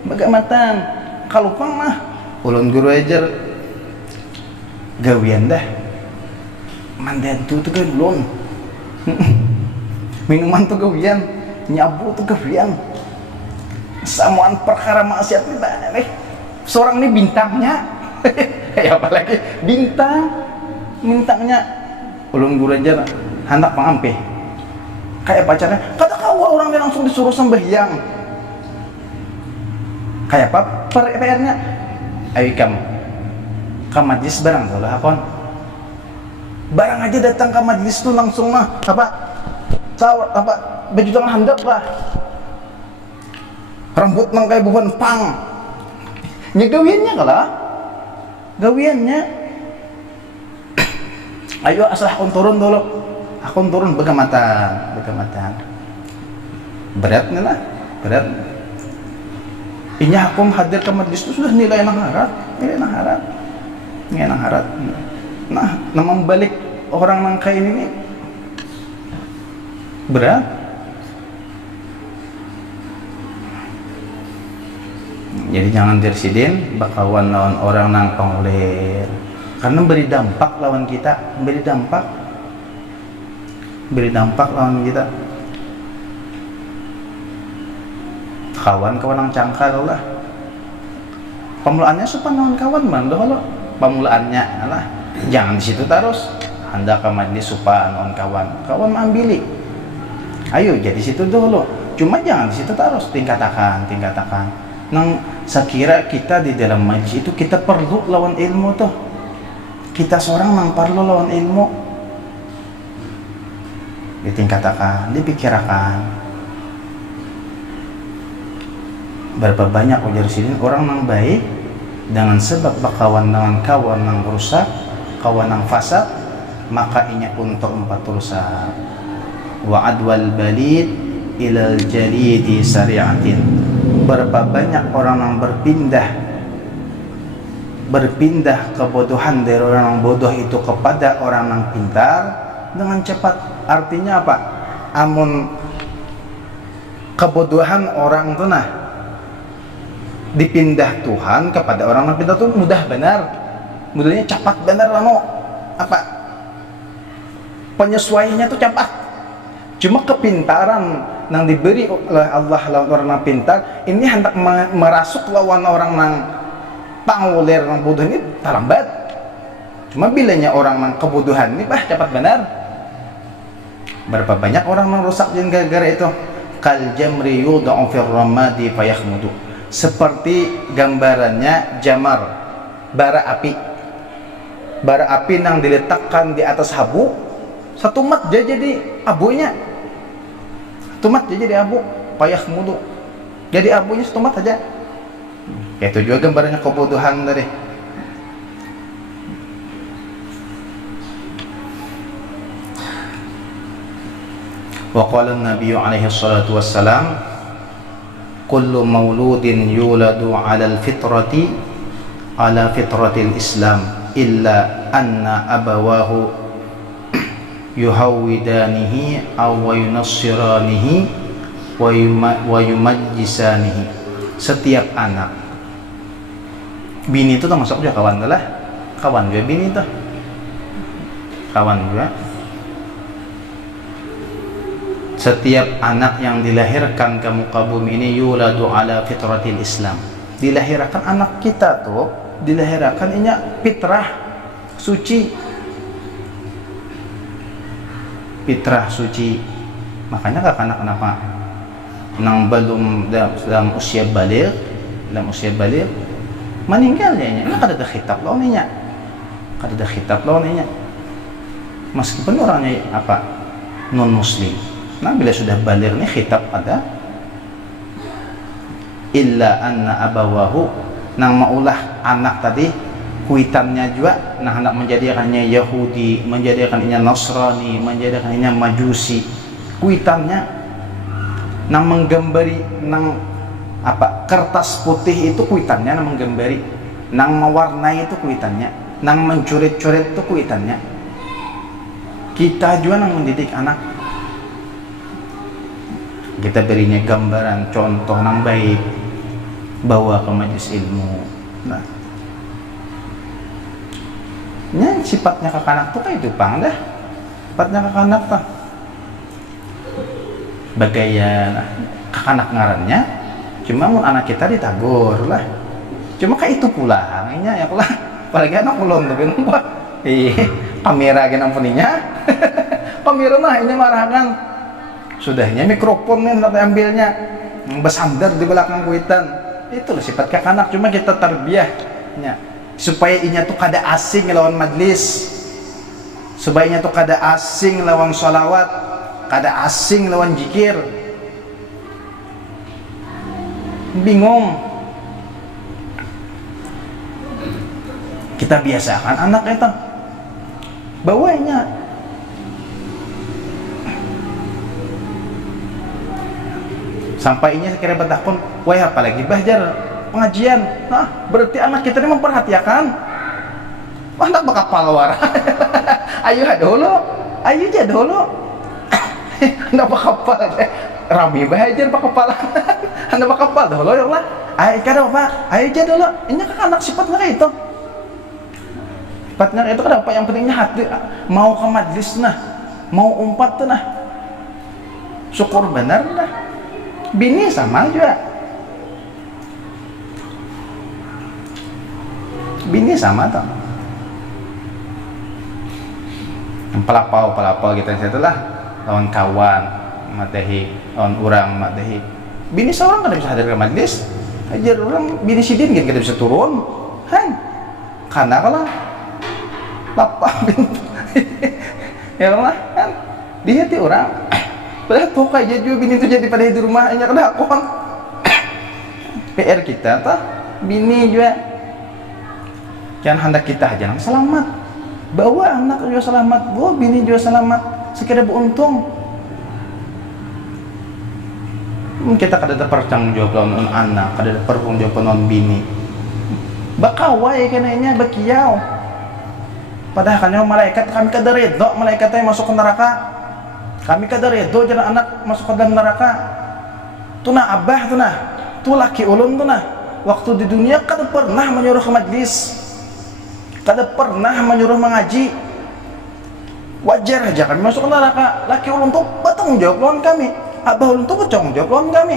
bagamatan kalau pang mah ulun guru ajar gawian dah mandan tuh kan ulun minuman tuh gawian nyabu tuh gawian samuan perkara maksiat nih banyak seorang nih bintangnya ya apalagi bintangnya ulun guru aja hendak pengampih kayak pacarnya kata kau orang dia langsung disuruh sembahyang kayak apa PR-nya ayo ke majlis barang tuh lah barang aja datang ke majlis tuh langsung mah baju tangan handap lah rambut nang kayak buban pang nyagawiannya kalah gawiannya ayo asal akon turun begamatan berat inya aku hadir ke majlis itu sudah nilai nang harat nah membalik orang nang kayak ini berat. Jadi jangan tersidin bakawan lawan orang nang pangulir karena beri dampak lawan kita beri dampak lawan kita kawan nang cangkal lah pemulaannya sopan lawan kawan man doh pemulaannya lah jangan di situ terus anda ke majlis sopan lawan kawan ambili ayo jadi situ dulu cuma jangan di situ terus tingkatakan nang sekira kita di dalam majlis itu kita perlu lawan ilmu tuh kita seorang nang perlu lawan ilmu ditingkatakan dipikirkan berapa banyak ujar sini orang nang baik dengan sebab bakawan dengan kawan nang rusak kawan nang fasad maka inya untuk empat rusak wa'ad wal balid ilal jalidi sari'atin berapa banyak orang yang berpindah kebodohan dari orang yang bodoh itu kepada orang yang pintar dengan cepat. Artinya apa? Amun kebodohan orang itu nah dipindah Tuhan kepada orang yang pintar itu mudah benar, mudahnya cepat benar lano apa penyesuaiannya tuh cepat. Cuma kepintaran yang diberi oleh Allah lawan orang yang pintar ini hendak merasuk lawan orang yang pangulir yang bodoh ini terlambat. Cuma bilanya orang yang kebodohan ini cepat benar. Berapa banyak orang yang rusak gara-gara itu. Kal jamri yud'u fir ramadi fayakhmudu. Seperti gambarannya jamar, bara api. Bara api yang diletakkan di atas habu, satu mat dia jadi abunya. Satu mat dia jadi abu, fayakhmudu. Jadi abunya satu mat aja. Itu juga gambarannya kebodohan tadi. Wa qala an-nabiy alaihi salatu wassalam, kullu mauludin yuladu 'alal fitrati 'ala fitratil Islam illa anna abawahu yuhawwidanihi aw yunassiranihi wa yumajjisanihi. Setiap anak bini itu termasuk juga kawan lah, kawan juga bini itu, kawan juga. Setiap anak yang dilahirkan ke muka bumi ini yuladu ala fitratil Islam. Dilahirkan anak kita tuh, dilahirkan ini fitrah suci. Fitrah suci. Makanya kakak anak nang belum dalam usia baligh, meninggal ya, kada ada khitab lawannya. Kada ada khitab lawannya. Meskipun orangnya apa? Non muslim. Nah, bila sudah baligh nih khitab ada illa anna abawahu nang maulah anak tadi kuitannya juga nah hendak menjadikannya Yahudi, menjadikannya Nasrani, menjadikannya Majusi. Kuitannya nang menggambari nang apa kertas putih itu kuitannya nang menggambari, nang mewarnai itu kuitannya, nang mencoret-coret itu kuitannya. Kita juga nang mendidik anak, kita berinya gambaran contoh yang baik, bawa ke majelis ilmu. Nah, ini sifatnya kakanak tuh kayak itu pang dah, sifatnya kakanak tuh bagaimana kakanak ngarannya. Cuma mun anak kita ditagur lah, cuma kayak itu pula hangnya ya lah, apalagi anak ulun tuh kenapa kamera gini ampuninya kamera nah ini marahan sudahnya mikrofon nih nanti ambilnya bersandar di belakang kuitan. Itulah sifat kakanak. Cuma kita tarbiyahnya supaya inya tuh kada asing lawan majlis, supaya inya tuh kada asing lawan sholawat, kada asing lawan zikir. Bingung. Kita biasakan anak itu bawanya sampainya sekira bertakun, wah apalagi belajar pengajian. Nah, berarti anak kita ini memperhatikan. Wah, tak bakapal war. Ayo dulu, ayo aja dulu. Anda bakapal, rami belajar bakapalan. Anda bakapal dulu ya Allah. Ayo kada apa, ayo aja dulu. Ini kan anak sifatnya kayak itu. Sifatnya itu kenapa yang pentingnya hati, mau ke majlis nah, mau umpat tuh nah. Syukur benar nah. Bini sama juga, bini sama tuh. Pelapau kita itulah lawan kawan matahi, lawan orang matahi. Bini seorang kada bisa hadir ke majlis, ajar orang bini sidin kan kada bisa turun, kan? Karena kalah lapang ya Allah kan di hati orang. Padahal tuh kayak juga bini itu jadi pada di rumahnya kada akon. PR kita tuh bini juga jangan hendak kita aja nang selamat, bawa anak juga selamat, bawa bini juga selamat, sekira beruntung. Kita kada ada pertanggung jawab lawan anak, kada ada pertanggung jawab lawan bini. Bakawai kenanya bakiau. Padahal kan malaikat kami kada redha malaikat yang masuk ke neraka. Kami kada redo jangan anak masuk ke dalam neraka. Tuh nah abah tuh nah, tuh laki ulun tuh nah, waktu di dunia kada pernah menyuruh ke majlis, kada pernah menyuruh mengaji. Wajar aja kami masuk ke neraka. Laki ulun tuh bertanggung jawab lawan kami, abah ulun tuh bertanggung jawab lawan kami.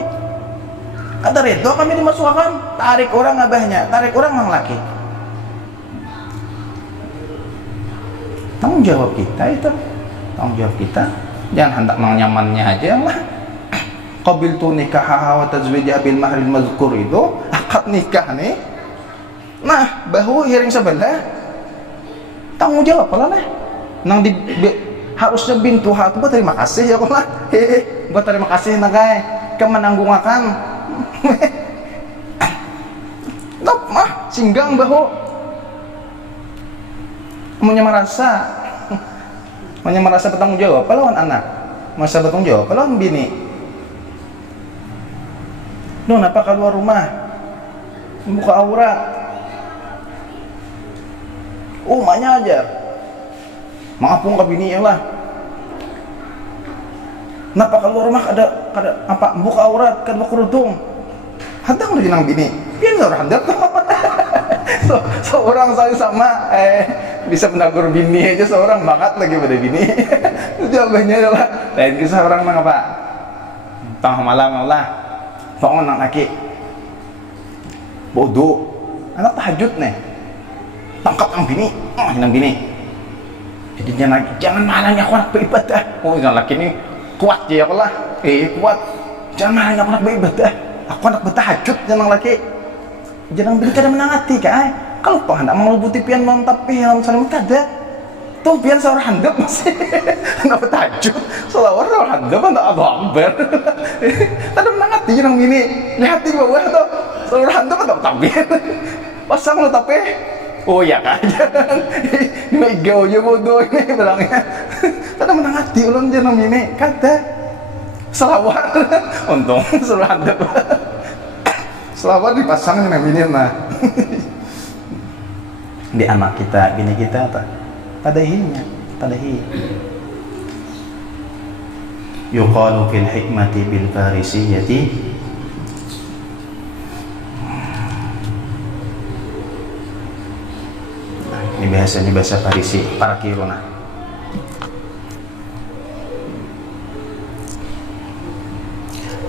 Kata redo kami dimasukkan, tarik orang abahnya, tarik orang mang laki. Tanggung jawab kita itu, tanggung jawab kita. Jangan hendak mang nyamannya aja lah. Qabiltu nikahaha wa tazwijah bil mahril mazkur itu akad nikah nih. Nah, bahu hiring sebelah tanggung jawab lah nih. Nang harusnya bintu hatu buat terima kasih ya Allah. Buat terima kasih nagai kemenanggungakan. Nop mah singgang bahu. Punya merasa bertanggung jawab lawan anak, masa bertanggung jawab lawan bini. Nun apa keluar rumah buka aurat, umahnya aja maafung ke bini ya lah. Napa keluar rumah ada apa buka aurat kada kerudung, hadang lagi nang bini pian orang handap. Seorang saya sama bisa menegur bini aja seorang banget lagi pada bini. Jawabannya adalah lain kisah orang nang apa tengah malam Allah bangun anak laki bodoh anak tahajud nih tangkap nang bini jadi jangan malahnya aku anak beribadah. Oh jangan laki ini kuat ya Allah kuat, jangan malahnya aku anak beribadah, aku anak bertahajud jangan laki. Jangan beri kada menangati kai. Kalau toh hendak mengelubuti pian mantap pian saling kada. Tuh pian seorang handap masih hendak bertahajud. Selawat seorang handap hendak Allahu Akbar. Kada menangati jangan gini. Lihat di bawah tuh seorang handap hendak tampil. Pasang lo tapi. Oh ya kan. Ini gau je bodoh ini bilangnya. Kada menangati ulun jangan gini. Kada. Selawat. Untung seorang handap. Selawat dipasang dengan bini nah. Di anak kita, bini kita apa? Tadahinya, tadahi. Yuqalu fil hikmati bil farisiyati. Ini bahasa Farisi, para kiruna.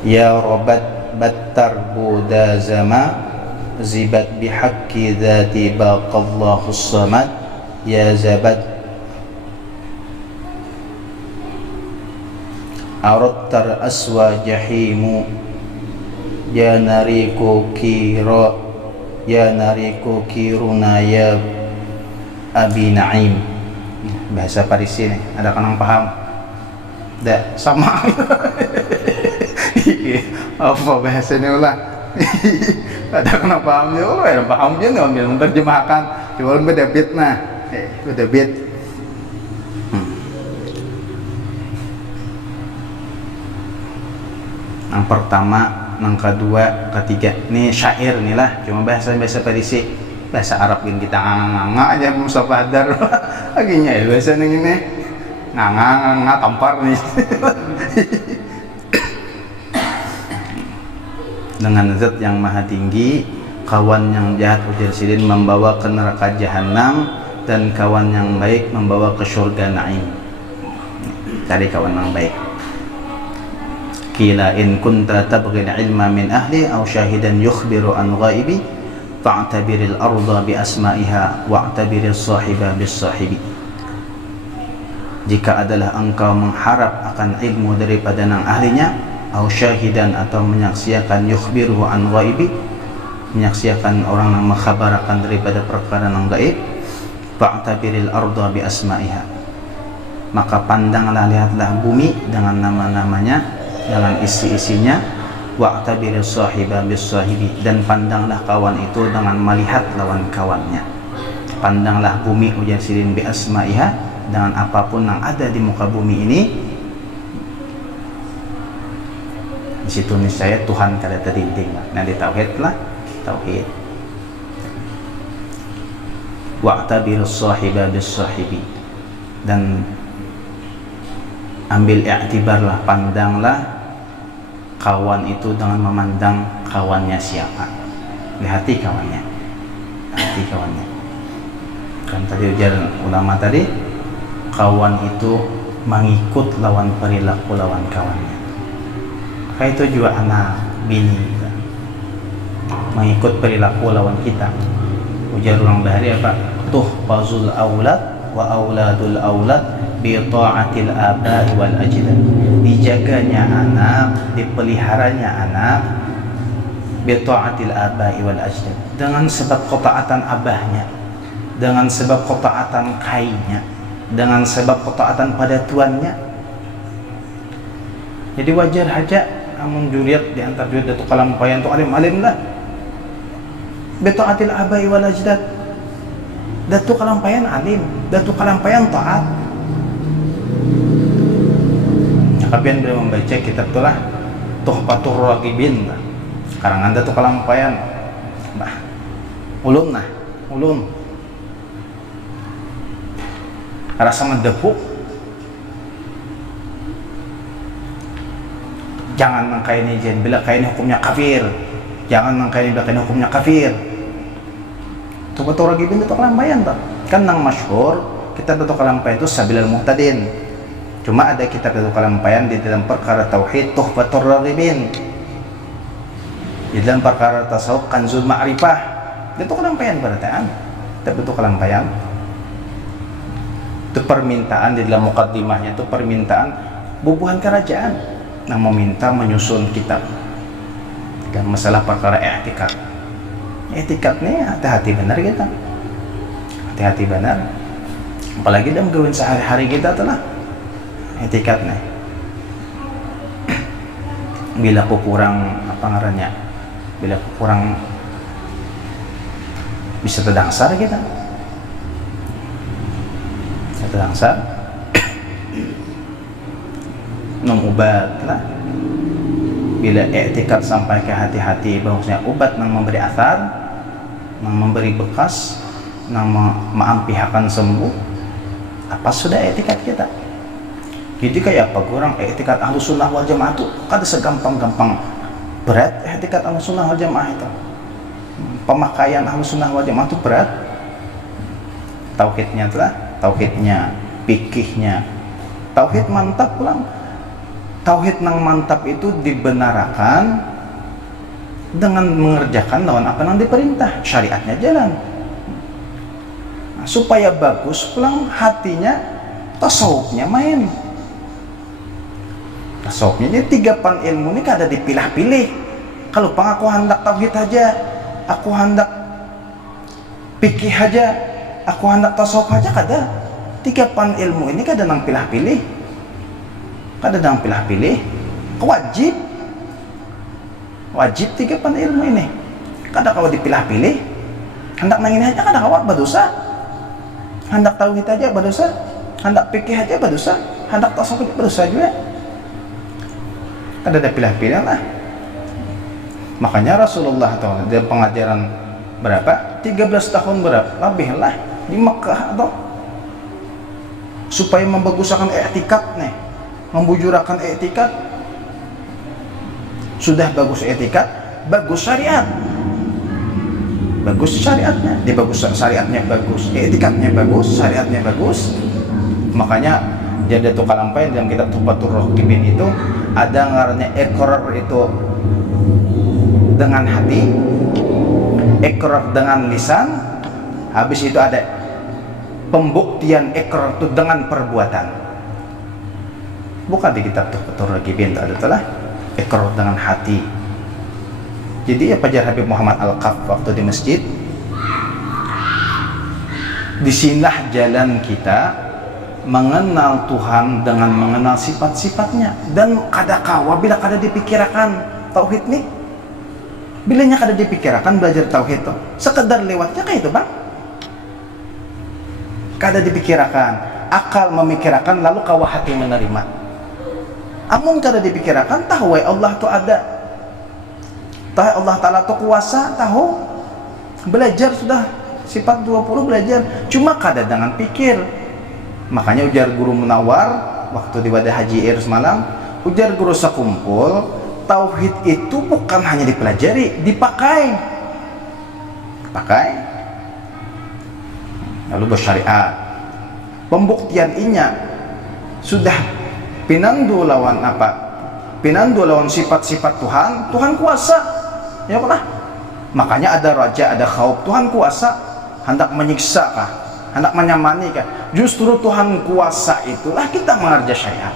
Ya Robat battar buda zama zibat bihaqi dhati baqallahu samad ya zabad arattar aswa jahimu ya nariku kira ya nariku kiruna ya abi naim. Bahasa Parisi nih, ada kan yang paham? Dah sama. Apa bahasanya ulah. Ada kena paham ya Allah, ada paham dia nih ambil menerjemahkan. Coba beda bit nah, beda bit. Yang pertama, yang kedua, ketiga. Ini syair nih lah, cuma bahasa Parisi, bahasa Arab yang kita nganga aja musafah dar. Aginya ya bahasa ini nganga tampar nih. Dengan zat yang maha tinggi, kawan yang jahat ujar sidin membawa ke neraka jahanam, dan kawan yang baik membawa ke surga naim. Cari kawan yang baik. Qila in kunta tabghil ilma min ahli aw syahidan yukhbiru an ghaibi fa'tabiril arda bi asma'iha wa'tabiril sahiba bis sahibi. Jika adalah engkau mengharap akan ilmu daripada nang ahlinya, au syahidan atau menyaksikan yukhbiruhu an ghaibi, menyaksikan orang yang mengkhabarakan daripada perkara yang gaib, fa'tabiril arda bi asma'iha, maka pandanglah, lihatlah bumi dengan nama-namanya, dengan isi-isinya, wa'tabiril sahiba bis sahibi, dan pandanglah kawan itu dengan melihat lawan kawannya. Pandanglah bumi ujar sirin bi asma'iha, dengan apapun yang ada di muka bumi ini. Di situ niscaya Tuhan kada terinding. Nah di tauhid lah, tauhid. Wa'tabirus sahiba bis sahibi, dan ambil i'tibarlah, pandanglah kawan itu dengan memandang kawannya siapa. Lihati kawannya, lihati kawannya. Kan tadi ujar ulama tadi, kawan itu mengikut lawan perilaku lawan kawannya. Kayak itu juga anak bini kita mengikut perilaku lawan kita. Ujar orang bahari apa? Tuhfazul aulad wa auladul aulad bi ta'atil aba'i wal ajdad. Dijaganya anak, dipeliharanya anak bi ta'atil aba'i wal ajdad, dengan sebab ketaatan abahnya, dengan sebab ketaatan kainya, dengan sebab ketaatan pada tuannya. Jadi wajar aja amun juriat di antar juriat datu kalampayan tu alim-alim lah bi ta'atil aba'i wal ajdad. Datu kalampayan alim, datu kalampayan taat. Kapian beliau membaca kitab itulah Tuhfatur Raqibin, karangan datu kalampayan bah ulun rasa mendepuk. Jangan mengkaini jen bila kaini hukumnya kafir, jangan mengkaini bila kaini hukumnya kafir. Tuhfatur Raqibin itu kalampayan tak? Kan nang masyhur kitab itu kalampayan itu Sabilal Muhtadin. Cuma ada kitab itu kalampayan di dalam perkara tauhid Tuhfatur Raqibin, di dalam perkara tasawuf Kanzul Ma'rifah. Itu kalampayan berataan. Kitab itu kalampayan. Itu permintaan di dalam mukaddimahnya, itu permintaan bubuhan kerajaan yang meminta menyusun kitab dan masalah perkara i'tikad. I'tikad nih hati-hati benar kita, hati-hati benar, apalagi dalam gawin sehari-hari kita telah i'tikad nih. Bila aku kurang apa ngarannya, bila aku kurang bisa terdangsar kita, bisa terdangsar nom ubat lah. Bila i'tikad sampai ke hati-hati bahwasanya ubat yang memberi athar, yang memberi bekas, yang mengampihakan sembuh, apa sudah i'tikad kita? Jadi kayak apa kurang i'tikad Ahlus Sunnah wal Jamaah itu kada segampang-gampang berat. I'tikad Ahlus Sunnah wal Jamaah itu, pemakaian Ahlus Sunnah wal Jamaah itu berat. Tauhidnya telah, tauhidnya, fikihnya, tauhid mantap pulang. Tauhid nang mantap itu dibenarkan dengan mengerjakan lawan apa yang diperintah, syariatnya jalan. Nah, supaya bagus pulang hatinya, tasawufnya main. Tasawufnya jadi 3 pan ilmu ini kada dipilah-pilih. Kalau pang aku hendak tauhid aja, aku hendak fikih aja, aku hendak tasawuf aja, kada. 3 pan ilmu ini kada nang pilah-pilih. Kada nang pilah-pilih, wajib 3 pan ilmu ini. Kada kau dipilah-pilih, hendak nang ini aja kada kawat berdosa, hendak tauhid aja berdosa, hendak fikih aja berdosa, hendak tasawuf aja berdosa juga. Kada ada pilah-pilih lah. Makanya Rasulullah tahu dalam pengajaran berapa? 13 tahun berapa? Lebih lah di Mekah atau supaya membaguskan i'tikad nih, membujurakan i'tikad. Sudah bagus i'tikad, bagus syariat, bagus syariatnya, di bagus syariatnya bagus, i'tikadnya bagus, syariatnya bagus. Makanya jadi tuh kalampain dalam kitab Tuhfatur Raqibin itu ada ngarannya iqrar itu dengan hati, iqrar dengan lisan, habis itu ada pembuktian iqrar itu dengan perbuatan. Bukan di kitab Tuhfatur Raqibin ada telah iqrar dengan hati. Jadi ya Pajar Habib Muhammad Al-Qaf waktu di masjid, disinilah jalan kita mengenal Tuhan dengan mengenal sifat-sifatnya. Dan kada kawa bila kada dipikirkan tauhid nih, bilanya kada dipikirkan belajar tauhid tuh sekedar lewatnya kayak itu bang, kada dipikirkan, akal memikirkan lalu kawa hati menerima. Amun kada dipikirkan tahu Allah tuh ada, tahu Allah Ta'ala tuh kuasa, tahu belajar sudah sifat 20 belajar, cuma kada dengan pikir. Makanya ujar guru Munawar waktu di Wadah Haji Air semalam, ujar guru sekumpul, tauhid itu bukan hanya dipelajari, dipakai, lalu bersyariat, pembuktian inya sudah pinandu lawan apa? Pinandu lawan sifat-sifat Tuhan, Tuhan kuasa. Ya lah. Makanya ada raja, ada khauf, Tuhan kuasa. Hendak menyiksa kah? Hendak menyamani kah? Justru Tuhan kuasa itulah kita mengerja syariat.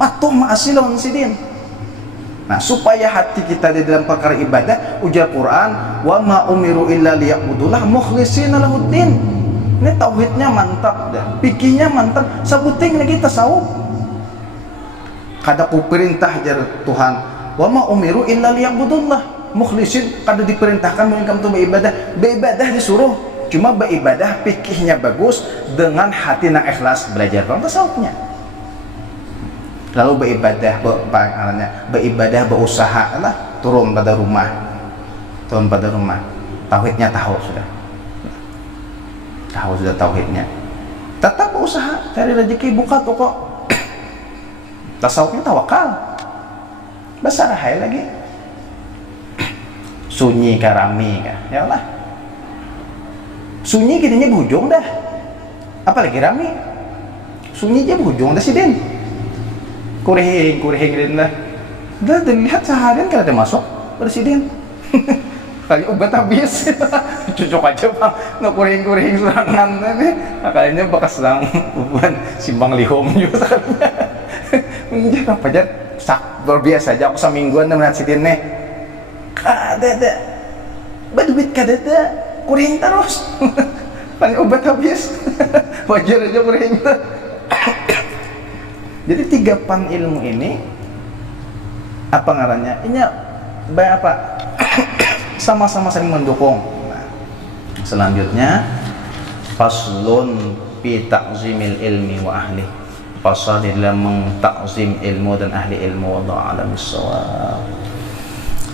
Patuh ma'asi lawan sidin. Nah, supaya hati kita di dalam perkara ibadah, ujar Quran, wa ma umiru illa liya'budullah mukhlishina lahuddin. Ini tauhidnya mantap dah, fikihnya mantap, sabuting lagi tasawuf. Kada ku perintah jar Tuhan, wa ma umiru illa liya'budullah mukhlishin, kada diperintahkan mengingkam tu beribadah disuruh, cuma beribadah fikihnya bagus dengan hati yang ikhlas belajar bang tasawufnya. Lalu beribadah berusaha lah, turun pada rumah, tauhidnya tahu sudah tauhidnya, tetap berusaha cari rezeki, buka toko. Tasawufnya tawakal, besar hai lagi, sunyi karami kah, ya Allah, sunyi gininya berujung dah, apalagi rami, sunyi aja berujung dah sidin. Kurehing din lah. Dah dilihat seharian kan ada masuk presiden. Kali obat habis. Cocok aja bang. Nah kurehing serangan ini. Kayaknya bekas lang uban simbang lihom juga sekalinya. Menjadi apa aja sak luar biasa aja aku semingguan dengan sidin nih. Kada. Baduit kada ada. Kurehing terus. Kali obat habis. Wajar aja kurehing tuh. Jadi 3 pan ilmu ini apa ngarannya? Ini apa? Sama-sama saling mendukung. Nah, selanjutnya faslun fi ta'zimil ilmi wa ahli. Fasal dalam mengtakzim ilmu dan ahli ilmu. Wallahu a'lam bissawab.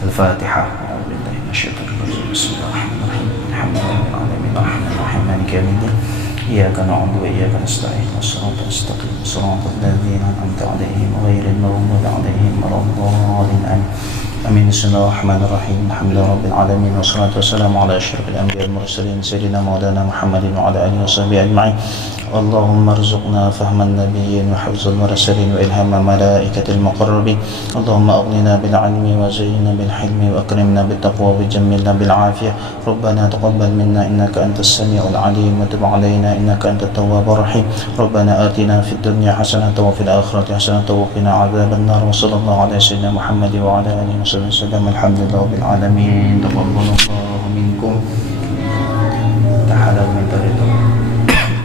Al-Fatihah. A'udzubillahi minasyaitonir rajim. Bismillahirrahmanirrahim. Alhamdulillahil alamin. Arrahmanirrahim. Maliki yaumiddin. إياك نعبد وإياك نستعين والصراط المستقيم صراط الذين أنعمت عليهم غير المغضوب عليهم ولا الضالين آمين. بسم الله الرحمن الرحيم. الحمد لله رب العالمين والصلاة والسلام على أشرف الأنبياء والمرسلين سيدنا مولانا محمد وعلى آله وصحبه أجمعين. اللهم ارزقنا فهم النبيين وحفظ المرسلين وإلهام الملائكة المقربين. اللهم أغننا بالعلم وزينا بالحلم وأكرمنا بالتقوى وجملنا بالعافية. ربنا تقبل منا إنك أنت السميع العليم وتب علينا إنك أنت التواب الرحيم. ربنا آتنا في الدنيا حسنة وفي الآخرة حسنة وقنا عذاب النار. وصلى الله على سيدنا محمد وعلى آله وصحبه وسلم. الحمد لله رب العالمين. تقبل الله منكم.